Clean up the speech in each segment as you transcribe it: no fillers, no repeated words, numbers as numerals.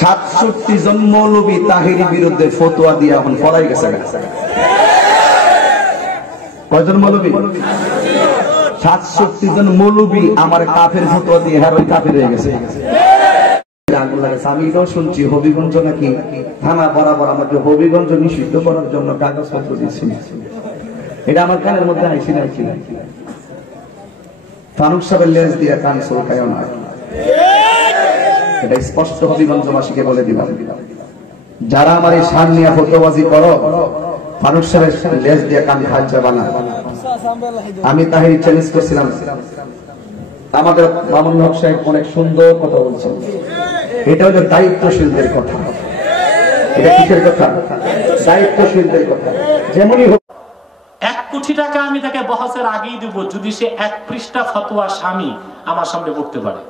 67 জন মৌলবী তাহিরি বিরুদ্ধে ফতোয়া দিয়ে এখন পলাই গেছে। কয়জন মৌলবী? 67 জন মৌলবী আমার কাফের ফতোয়া দিয়ে ওই কাফের হয়ে গেছে। আমি এটাও শুনছি হবিগঞ্জ নাকি থানা বরাবর আমাকে হবিগঞ্জ নিষিদ্ধ করার জন্য কাগজপত্র দিচ্ছি। এটা আমার কানের মধ্যে আইসি না ফারুক সাহেবের লেজ দিয়ে কান চলকায় না, এটা স্পষ্ট হবিগঞ্জবাসীকে বলে দিলাম। যারা আমার এই শান নিয়ে ফতোয়াবাজি করো, ফারুক সাহেবের লেজ দিয়ে কান খাইছে বানা। আমি তাহির চ্যালেঞ্জ করছিলাম, আমাদের মামুন হক সাহেব অনেক সুন্দর কথা বলছেন, এটা হলো দায়িত্বশীলদের কথা। এটা কিসের কথা? দায়িত্বশীলদের কথা। যেমনই হোক 1 কোটি টাকা আমি তাকে বহসের আগেই দেব যদি সে 1 পৃষ্ঠা ফতোয়া স্বামী আমার সামনে পড়তে পারে।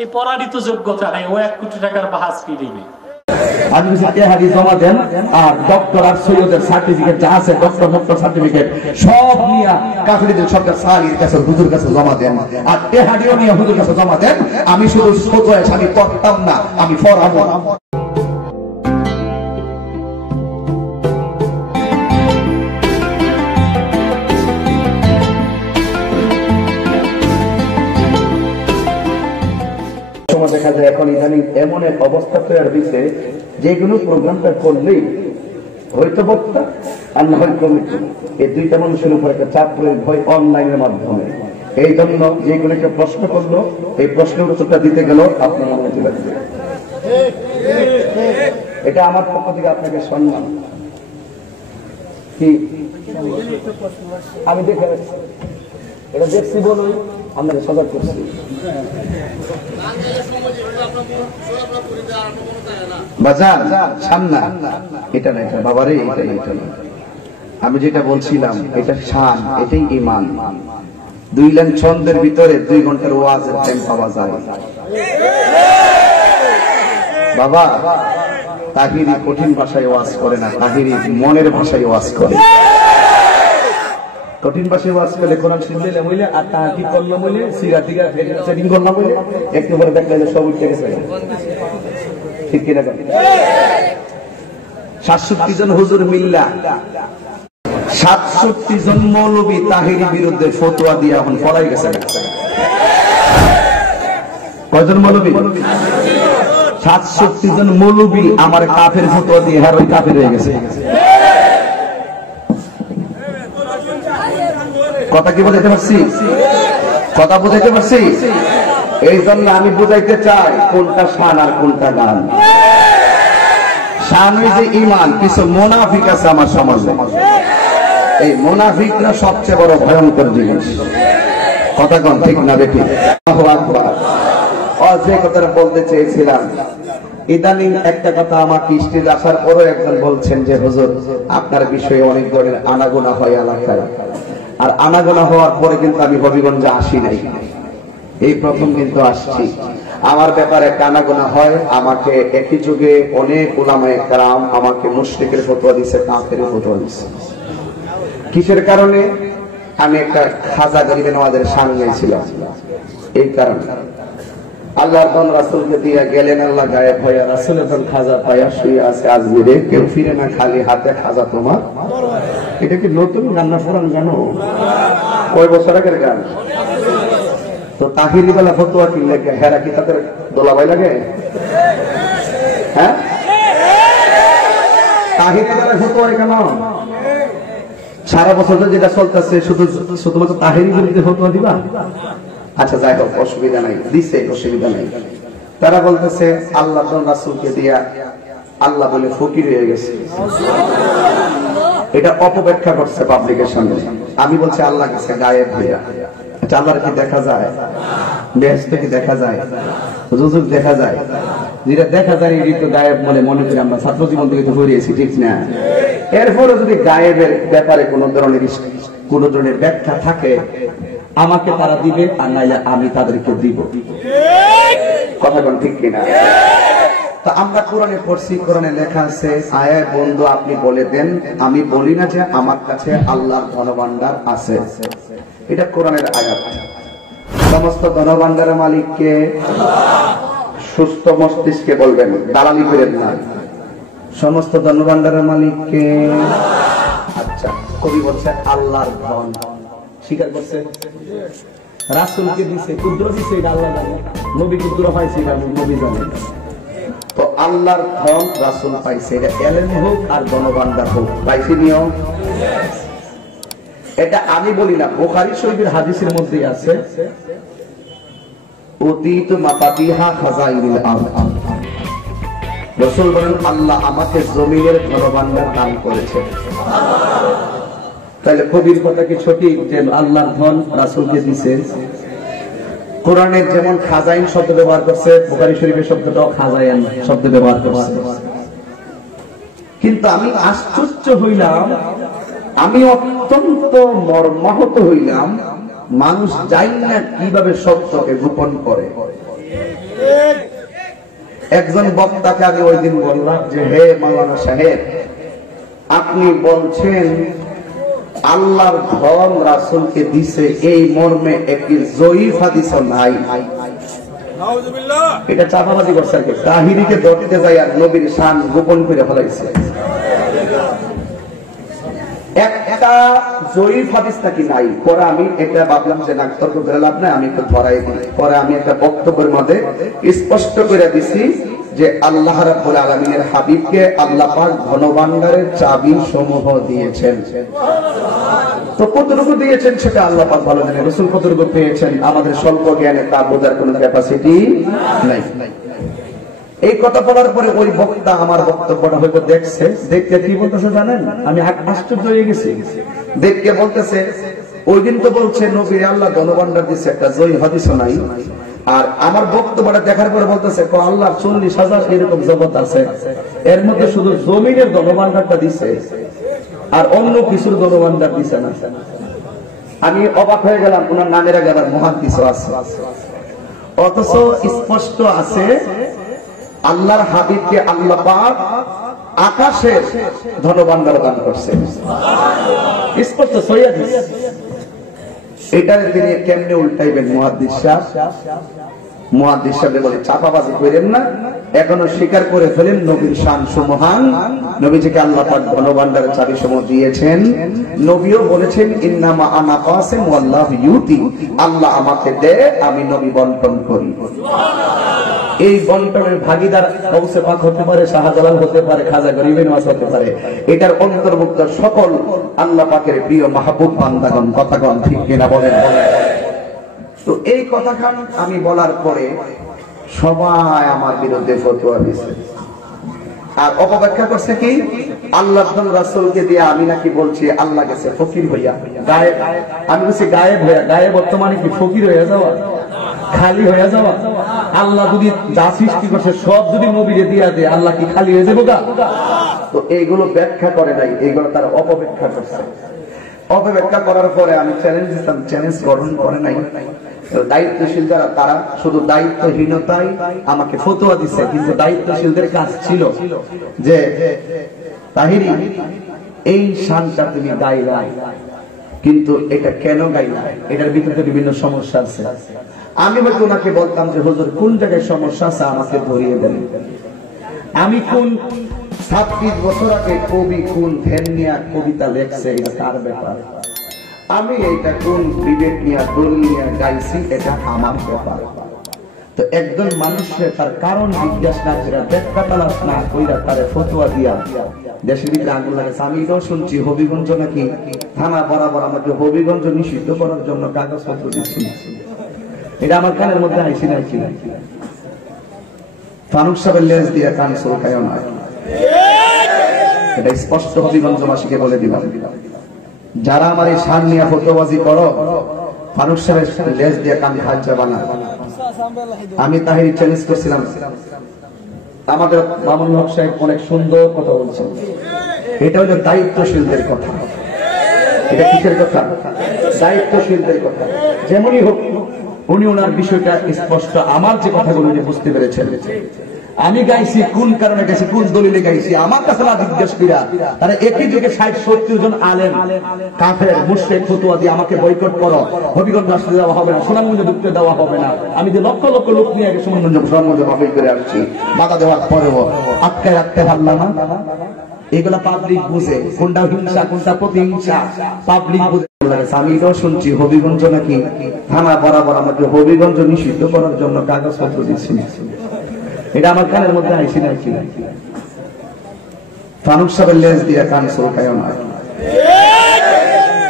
এই পড়ারই তো যোগ্যতা নাই, ও 1 কোটি টাকার বাহাস কি দিবে? আমি হাদিস জমা দেন আর ডক্টর আর সৈয়দের সার্টিফিকেট যা আছে, ডক্টর সার্টিফিকেট সব নিয়ে কাফিরদের সরকার সালির কাছে হুজুর কাছে জমা দেন, আর হাদিও নিয়ে হুজুর কাছে জমা দেন। আমি শুধু ফতোয়া স্বামী পড়তাম না, আমি পড়াবো। দেখা যায় এখন ইদানিং এমন এক অবস্থা তৈরি হয়েছে, যে কোনো প্রোগ্রামটা করলেই হয়তো বক্তা আর না হয় কমিটি, এই দুইটা মানুষের উপর একটা চাপ প্রয়োগ হয় অনলাইনের মাধ্যমে। এই জন্য যে কোনো একটা প্রশ্ন করলো, এই প্রশ্নের উত্তরটা দিতে গেল আপনার মনে চলে আসবে। এটা আমার পক্ষ থেকে আপনাকে সম্মান। কি আমি দেখে এটা দেখছি বলুন, আপনাকে সজাগ করছি। বাজার সামনা এটা না, এটা বাবারে, এটা আমি যেটা বলছিলাম এটা শান, এটাই ঈমান। 2 লাইন ছন্দের ভিতরে 2 ঘন্টার ওয়াজের টাইম পাওয়া যায়। বাবা তাহিরি কঠিন ভাষায় ওয়াজ করে না, তাহিরি মনের ভাষায় ওয়াজ করে। কঠিন ভাষায় ওয়াজ করলে কোরআন শুনলে বলে আর তাহাকি করলো বলে সিগাটিকা সেটিং করলাম বলে একটু পরে দেখলে সব উঠে গেছে। ঠিক কিনা? 67 জন হুজুর মিল্লা 67 জন মৌলবী তাহিরি বিরুদ্ধে ফতোয়া দিয়ে এখন পলাই গেছে। কয়জন মৌলবী? 67 জন মৌলবী আমার কাফের ফতোয়া দিয়ে ওই কাফের হয়ে গেছে। কথা কি বুঝাইতে পারছি? কথা বুঝাইতে পারছি? এই জন্য আমি বুঝাইতে চাই কোনটা শান আর কোনটা গান। শান ওই যে ঈমান, কিছু মুনাফিক আছে আমার সমাজে, এই মুনাফিকরা সবচেয়ে বড় ভয়ঙ্কর জিনিস। কথা কোন ঠিক না বেটি? আল্লাহু আকবার। যে কথাটা বলতে চেয়েছিলাম, ইদানিং একটা কথা আমাকে স্টেজে আসার পরও একজন বলছেন যে হুজুর আপনার বিষয়ে অনেক ধরনের আনাগোনা হয় এলাকায়, আর আনাগোনা হওয়ার পরে কিন্তু আমি হবিগঞ্জে আসি নাই, এই প্রথম কিন্তু আসছি। আমার ব্যাপারে আনাগোনা হয়, আমাকে একই যুগে অনেক উলামায়ে কেরাম আমাকে মুশরিকের ফতোয়া দিয়েছে, কাফের ফতোয়া দিয়েছে। কিসের কারণে? আমি একটা খাজা গরিবে নওয়াজের শান নিয়েছিলাম, এই কারণে। আল্লাহর দন রাসূলকে দিয়ে গেলেন, আল্লাহ গায়েব হয়ে রাসূলের দন খাজা পায়া শুয়ে আছে আজমিরে, কেউ ফিরে না খালি হাতে, খাজা তোমার। এটা কি নতুন গান না পুরান গান? কয় বছর আগের গান? তো তাহিরি বেলা ফতোয়া কি লাগে? হেরা কি তাদের দোলাবাই লাগে? হ্যাঁ, তাহিরি বেলা ফতোয়া কেন? সারা বছর যেটা চলতেছে শুধুমাত্র তাহিরি বিরুদ্ধে ফতোয়া দিবা? আচ্ছা যাই হোক, অসুবিধা নাই, দিছে, অসুবিধা নাই। তারা বলতেছে আল্লাহ রাসূলকে দিয়া আল্লাহ বলে ফকির হয়ে গেছে, এটা অপব্যাখ্যা করছে পাবলিকেশন। আমি বলছি আল্লাহ গেছে গায়েব হইয়া। আচ্ছা আল্লাহর কি দেখা যায়? বেহেশত কি দেখা যায়? রুজুক দেখা যায়? যেটা দেখা যায় এই তো গায়েব বলে মনে করি আমরা, ছাত্র জীবন থেকে তো হরিয়েছি, ঠিক না? এরপরে যদি গায়েবের ব্যাপারে কোন ধরনের ব্যাখ্যা থাকে আমাকে তারা দিবে, আর নাইলে আমি তাদেরকে দিব। কথা কোন ঠিক কিনা? তা আমরা কোরআনে পড়ছি, কোরআনে লেখা আছে আয়ে বন্ধু আপনি বলে দেন, আমি বলি না যে আমার কাছে আল্লাহর ধনভাণ্ডার আছে। এটা কোরআনের আয়াত। সমস্ত ধনভাণ্ডারের মালিক কে? আল্লাহ। সুস্থ মস্তিষ্কে বলবেন, দালালি করেন না। সমস্ত ধনভাণ্ডারের মালিককে। আচ্ছা, কবি বলছে আল্লাহর ধন, স্বীকার করছে। রাসূলকে দিছে, কুদ্র দিছে, এটা আল্লাহ জানে। নবী কুদ্র পাইছে, এটা নবী জানে। তো আল্লাহর ধন রাসূল পাইছে, এটা এলেম হোক আর ধনভাণ্ডার হোক, পাইছে নিয়ম। এটা আমি বলি না, বুখারী শরীফের হাদিসের মধ্যে আছে, অতীত মাফাতিহা খাজাইনুল আরদ। রাসূল বলেন আল্লাহ আমাকে জমিনের ধনভাণ্ডার দান করেছে। তাহলে কবির কথা কি সঠিক যে আল্লাহর ধন রাসূলকে দিয়েছে? কোরআনের যেমন খাজাইন শব্দ ব্যবহার করছে, বুখারী শরীফের শব্দটাও খাজাইন শব্দ ব্যবহার করছে। কিন্তু আমি আশ্চর্য হইলাম, আমি অত্যন্ত মর্মাহত হইলাম, মানুষ জানি না কিভাবে সত্যকে গোপন করে। একজন বক্তাকে আমি ওই দিন বললাম যে হে মাওলানা সাহেব, আপনি বলছেন আল্লাহর ধন রাসূলকে দিছে, এই মর্মে একটি জয়ীফ হাদিস নাই। এটা চাপাবাজি করছে, তাহিরিকে ধরতে যায় আর নবীর শান গোপন করে ফেলাইছে। একটা জয়ীফ হাদিস নাকি নাই। পরে আমি এটা ভাবলাম যে না, তর্ক করে লাভ নাই, আমি একটু ধরাই দিই। পরে আমি একটা বক্তব্যের মধ্যে স্পষ্ট করে দিছি যে আল্লাহ রাব্বুল আলামিনের হাবিবকে আল্লাহ পাক ধনভাণ্ডারের চাবি সমূহ দিয়েছেন। তো কতটুকু দিয়েছেন সেটা আল্লাহ পাক ভালো জানেন, রাসূল কতটুকু পেয়েছেন আমাদের স্বল্প জ্ঞানে তা বোঝার কোনো ক্যাপাসিটি নাই। এই কথা বলার পরে ওই বক্তা আমার বক্তব্যটা হয়তো দেখছে, দেখতে কি বলতেছে জানেন? আমি আশ্চর্য হয়ে গেছি। দেখতে বলতেছে ওই দিন তো বলছে নবী আল্লাহ ধনভাণ্ডার দিচ্ছে, একটা জয়ী হাদিস নাই। আর আমার বক্তব্যটা দেখার পরে বলতেছে আল্লাহ 40,000 এরকম জগৎ আছে, এর মধ্যে শুধু জমিনের ধনভাণ্ডারটা দিছে আর অন্য কিছুর ধনভাণ্ডার দিছে না। আমি অবাক হয়ে গেলাম, ওনার নামের আগে আবার মুহাদ্দিস আছে, অথচ স্পষ্ট আছে আল্লাহর হাবিবকে আল্লাহ পাক আকাশের ধনভাণ্ডার দান করছে। স্পষ্ট সহিহ হাদিস। এটারে তিনি কেমনে উল্টাইবেন? মুহাদ্দিস সাহেব বলে চাপাবাজি করেন না, এখনো স্বীকার করে ফেলেন নবীর শান সুমহান, নবীজিকে আল্লাহ পাক ধনভাণ্ডারের চাবি সমূহ দিয়েছেন। নবীও বলেছেন ইন্নামা আনা কাসিম ওয়াল্লাহু ইউতি, আল্লাহ আমাকে দেয়, আমি নবী বন্টন করি। এই বন্টনের ভাগীদার গৌসে পাক হতে পারে, শাহজালাল হতে পারে, খাজা গরিব নওয়াজ হতে পারে, এটার অন্তর্ভুক্ত সকল আল্লাহ পাকের প্রিয় মাহবুব বান্দাগণ। কথাগণ ঠিক কিনা বলেন? তো এই কথাখান আমি বলার পরে সবাই আমার বিরুদ্ধে ফতোয়া দিয়েছে আর অপব্যাখ্যা করছে কি আল্লাহ রাসূলকে দিয়ে আমি নাকি বলছি আল্লাহ গেছে ফকির হইয়া গায়েব। আমি বলছি গায়েব হইয়া, গায়েব বর্তমানে কি ফকির হইয়া যাওয়া, খালি হয়ে যাওয়া? আল্লাহ যদি যা সৃষ্টি করছে সব যদি নবীরে দিয়া দেয়, আল্লাহ কি খালি হয়ে যাবো গা? তো এইগুলো ব্যাখ্যা করে নাই, এইগুলো তারা অপব্যাখ্যা করছে। অপব্যাখ্যা করার পরে আমি চ্যালেঞ্জ দিতাম, চ্যালেঞ্জ গ্রহণ করে নাই। দায়িত্বশীল যারা তারা শুধু দায়িত্বহীনতায় আমাকে ফতোয়া দিচ্ছে, কিন্তু দায়িত্বশীলদের কাজ ছিল যে তাহিরি এই শানটা তুমি গাইলা, কিন্তু এটা কেন গাইলা, এটার ভিতরে বিভিন্ন সমস্যা আছে। আমি হয়তো ওনাকে বলতাম যে হুজুর কোন জায়গায় সমস্যা আছে আমাকে ধরিয়ে দেন। আমি কোন 26 বছর আগে কবি কোন ধ্যান নিয়ে কবিতা লেখছে এটা তার ব্যাপার, আমি এটা কোন বিবেক নিয়ে দলিল নিয়ে গাইছি এটা আমার ব্যাপার। তো একজন মানুষের তার কারণ জিজ্ঞাসা না করে, ব্যাখ্যা তালাশ না কইরা তারে ফতোয়া দিয়া দেশের ভিতরে আগুন লাগাচ্ছে। আমি এটাও শুনছি হবিগঞ্জ নাকি থানা বরাবর আমাকে হবিগঞ্জ নিষিদ্ধ করার জন্য কাগজপত্র দিচ্ছি। এটা আমার কানের মধ্যে আইসি না কি ফারুক সাহেবের লেজ দিয়ে কান সুরকায় না, এটা স্পষ্ট হবিগঞ্জবাসীকে বলে দিলাম। যারা আমার এই শান নিয়ে ফতোয়াবাজি করো, ফারুক সাহেবের লেজ দিয়ে কান খালচা বানা। আমি তাহিরি চ্যালেঞ্জ করছিলাম, আমাদের মামুন হক সাহেব অনেক সুন্দর কথা বলছেন, এটা হলো দায়িত্বশীলদের কথা। এটা কিসের কথা? দায়িত্বশীলদের কথা। যেমনই হোক উনি ওনার বিষয়টা স্পষ্ট আমার যে কথাগুলো বুঝতে পেরেছেন। আমি গাইছি কোন কারণে গাইছি, কোন দলিলে গাইছি, আমার কাছে না জিজ্ঞেস করা। তারা একই যুগে 60-70 জন আলেম কাফের মুশরিক ফতোয়া দিয়ে আমাকে বয়কট করো, হবিগঞ্জ আসতে দেওয়া হবে না, সুনামগঞ্জে ঢুকতে দেওয়া হবে না। আমি যে লক্ষ লক্ষ লোক নিয়ে আগে সুনামগঞ্জে মাহফিল করে আসছি, বাধা দেওয়ার পরেও আটকায় রাখতে পারলাম না। এগুলা পাবলিক বুঝে, কোনটা হিংসা কোনটা প্রতিহিংসা পাবলিক বুঝে। আমি এটাও শুনছি হবিগঞ্জ নাকি থানা বরাবর আমাকে হবিগঞ্জ নিষিদ্ধ করার জন্য কাগজপত্র দিচ্ছি। এটা আমার কানের মধ্যে আইসি নাকি ফারুক সাহেবের লেজ দিয়ে কান সুরকায় না,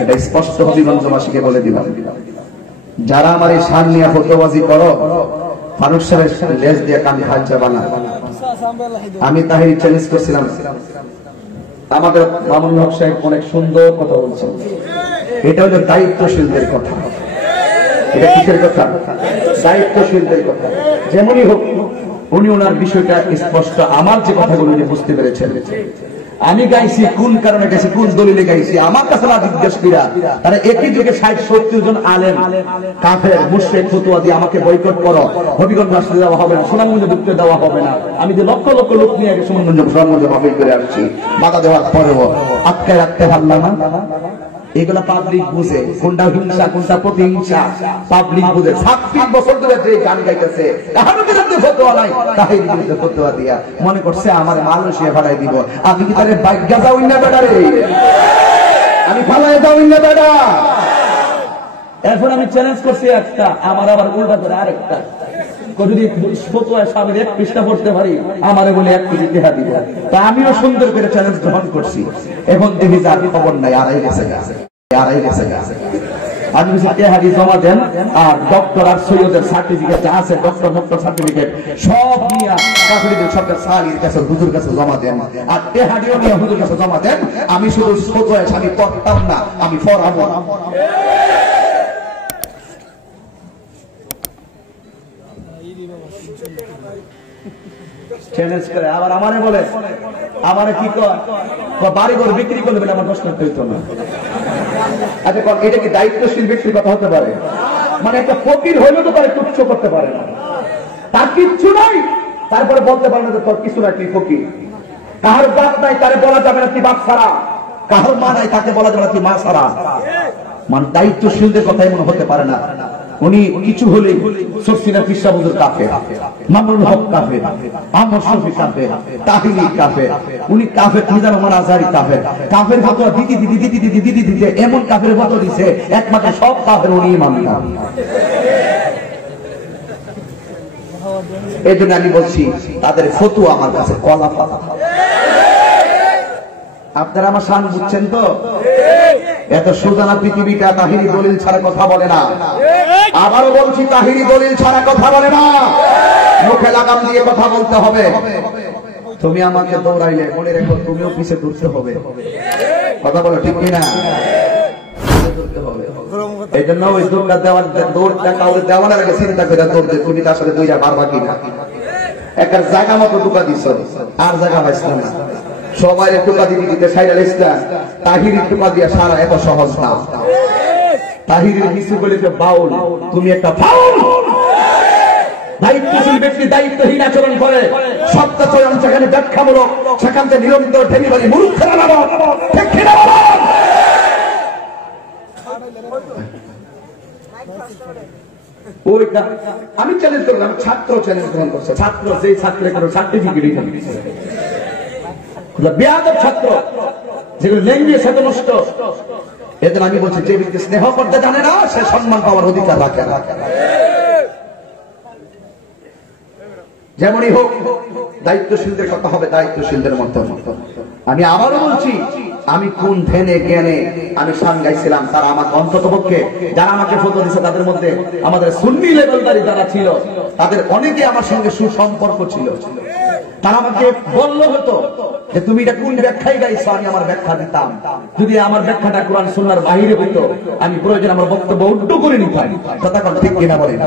এটা স্পষ্ট হবিগঞ্জবাসীকে বলে দিলাম। যারা আমার এই শান নিয়ে ফতোয়াবাজি করো, ফারুক সাহেবের লেজ দিয়ে কান খাইছে বানা। আমি তাহির চ্যালেঞ্জ করছিলাম, আমাদের মামুনুল হক সাহেব অনেক সুন্দর কথা বলছেন, এটা হলো দায়িত্বশীলদের কথা। এটা কিসের কথা? দায়িত্বশীলদের কথা। যেমনই হোক উনি ওনার বিষয়টা স্পষ্ট, আমার যে কথাগুলো উনি বুঝতে পেরেছেন। আমি গাইছি কোন কারণে গাইছি, কোন দলিলে গাইছি, আমার কাছে না জিজ্ঞেস করা। তারা একই যুগে 60-70 জন আলেম কাফের মুশরিক ফতোয়া দিয়ে আমাকে বয়কট করো, হবিগঞ্জ আসতে দেওয়া হবে না, সুনামগঞ্জে ঢুকতে দেওয়া হবে না। আমি যে লক্ষ লক্ষ লোক নিয়ে আগে সুনামগঞ্জে মাহফিল করে আসছি, বাধা দেওয়ার পরেও আটকায় রাখতে পারলাম না। এগুলা পাবলিক বুঝে, কোনটা হিংসা কোনটা প্রতিহিংসা পাবলিক বুঝে। 26 বছর ধরে যে গান গাইতেছে, কাহার বিরুদ্ধে ফতোয়া নাই, তাহির বিরুদ্ধে ফতোয়া দিয়া মনে করছে আমার মালয়েশিয়া ভাড়াই দিব। আমি কি তারে বাইগা যাও না বেটা রে, আমি ফালায় যাও না বেটা। এখন আমি চ্যালেঞ্জ করছি একটা, আমার আবার উল্টা করে আরেকটা, যদি ফতোয়া সামনে 1 পৃষ্ঠা পড়তে পারি আমারে বলে 1 কোটি টাকা দিব। তা আমিও সুন্দর করে চ্যালেঞ্জ গ্রহণ করছি। এখন দেখি যার খবর নাই, আড়াই গেছে। আমি হারি জমা দেন, আর ডক্টর আর সৈয়দের সার্টিফিকেট আছে, ডক্টর সার্টিফিকেট সব নিয়ে কাফিরদের সরকার সালির কাছে হুজুর কাছে জমা দেন, আর তেহারিও নিয়ে হুজুর কাছে জমা দেন। আমি শুধু ফতোয়া আমি পড়তাম না, আমি পড়াবো। চ্যালেঞ্জ করে আবার আমারে বলে, আমারে কি বাড়ি ঘর বিক্রি করলে বলে আমার প্রশ্ন হইতো না। আচ্ছা এটা কি দায়িত্বশীল ব্যক্তির কথা হতে পারে? মানে একটা ফকির হইলেও তো তারা তুচ্ছ করতে পারে না, তার কিচ্ছু নাই, তারপরে বলতে পারে না যে তোর কিছু নাই, তুই ফকির। কাহার বাপ নাই, তারে বলা যাবে না তুই বাপ ছাড়া। কাহার মা নাই, তাকে বলা যাবে না তুই মা ছাড়া। মানে দায়িত্বশীলদের কথাই মনে হতে পারে না। উনি কিছু হলে সফিনা ফিসা হুজুর কাফের, মামুনুল হক কাফের, আহমদ শফি কাফের, তাহিরি কাফের, উনি কাফের, মিজানুর রহমান আজহারি কাফের। কাফের ফতোয়া দিতে এমন কাফের ফতোয়া দিছে একমাত্র সব কাফের উনি ইমাম না। এই জন্য আমি বলছি তাদের ফতোয়া আমার কাছে কলা পাতা। আপনারা আমার শান বুঝছেন তো? এত সুজানা পৃথিবীটা তাহিরি দলিল ছাড়া কথা বলে না। আবারও বলছি, তাহিরি দলিল ছাড়া কথা বলে না, মুখে লাগাম দিয়ে কথা বলতে হবে। তুমি আমাকে দৌড়াইলে মনে রেখো তুমিও পিছে দৌড়তে হবে। কথা বলো ঠিক কিনা? এই জন্য ওই দৌড়টা দেওয়ার দৌড়টা কাউরে দেওয়ার আগে চিন্তা করে দৌড়তে, তুমি তার সাথে দুইটা পারবা কিনা। একটা জায়গা মতো ঢুকা দিছ, আর জায়গা পাইছিল না, সবাই টুকা দিতে সাইডাল ইসলাম। তাহিরি টুকা দিয়া সারা এত সহজ না। তাহিরির কিছু বলে বাউল, তুমি একটা ফাউল। দায়িত্বশীল ব্যক্তি দায়িত্বহীন আচরণ করে, সত্যাচরণ সেখানে ব্যাখ্যামূলক, সেখান থেকে নিরন্তর ডেলিভারি মূর্খেরা নাম। আমি চ্যালেঞ্জ করলাম, ছাত্র চ্যালেঞ্জ গ্রহণ করছে। ছাত্র যেই ছাত্রের কোনো সার্টিফিকেট বেয়াদব ছাত্র, যেগুলো লেঙ্গিয়ে সাথে নষ্ট। এদের আমি বলছি, যে ব্যক্তি স্নেহ করতে জানে না সে সম্মান পাওয়ার অধিকার রাখে না। যেমনই হোক দায়িত্বশীলদের কথা হবে দায়িত্বশীলদের মতো। আমি আবারও বলছি, আমি কোন ধ্যানে জ্ঞানে আমি শান গাইছিলাম, তারা আমাকে অন্তত পক্ষে যারা আমাকে ফটো দিচ্ছে তাদের মধ্যে আমাদের সুন্নি লেভেলদারি যারা ছিল তাদের অনেকে আমার সঙ্গে সুসম্পর্ক ছিল। তারা আমাকে বললো হতো যে তুমি এটা কোন ব্যাখ্যায় গাইছো, আমি আমার ব্যাখ্যা দিতাম। যদি আমার ব্যাখ্যাটা কোরআন সুন্নাহর বাহিরে হইতো আমি প্রয়োজন আমার বক্তব্য উদ্ধ করে নিতাম। কথা কোন ঠিক কিনা বলেন?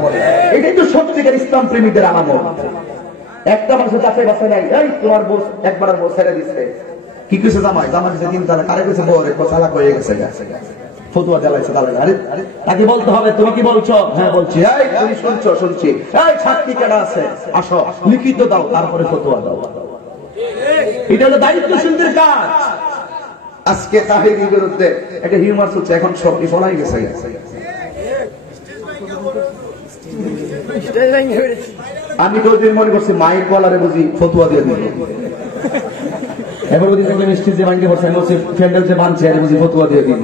এটাই তো সত্যিকার ইসলাম প্রেমীদের আমানত। একটা মানুষের চাষে বাসায় নাই, এই তোমার বউ একবার বউ ছেড়ে দিচ্ছে, কি কিছু জামাই দিচ্ছে 3 তালা, কারে কিছু বউ রেখো চালাক হয়ে গেছে। ফতুয়া চালাইছে আরে তাকে বলতে হবে তুমি কি বলছো, হ্যাঁ বলছি, এই তুমি শুনছো, শুনছি, এই সাক্ষী কেডা আছে আসো লিখিত দাও, তারপরে ফতুয়া দাও। এটা হলো দায়িত্বশীলদের কাজ। আজকে তাহিরির বিরুদ্ধে একটা হিউমার চলছে, এখন সব শোনাই গেছে। আমি তো দিন মনে করছি মাইক বলারে বুঝি ফতুয়া দিয়ে দিল, এবার ওদিন দেখলাম স্টেজ যে বাঙ্গি বসে বলছে ফ্যান্ডেল যে বানছে আর বুঝি ফতুয়া দিয়ে দিল,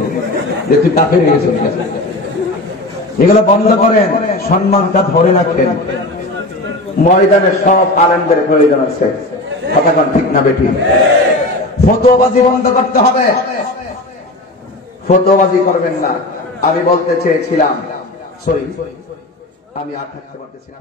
যে তুই কাফের হয়ে গেছিস। এগুলো বন্ধ করেন, সম্মানটা ধরে রাখেন। ময়দানে সব আলেমদের প্রয়োজন আছে, কথা কোন ঠিক না বেঠি? ফতুয়াবাজি বন্ধ করতে হবে, ফতুয়াবাজি করবেন না। আমি বলতে চেয়েছিলাম, সরি আমি আর থাকতে পারতেছি না।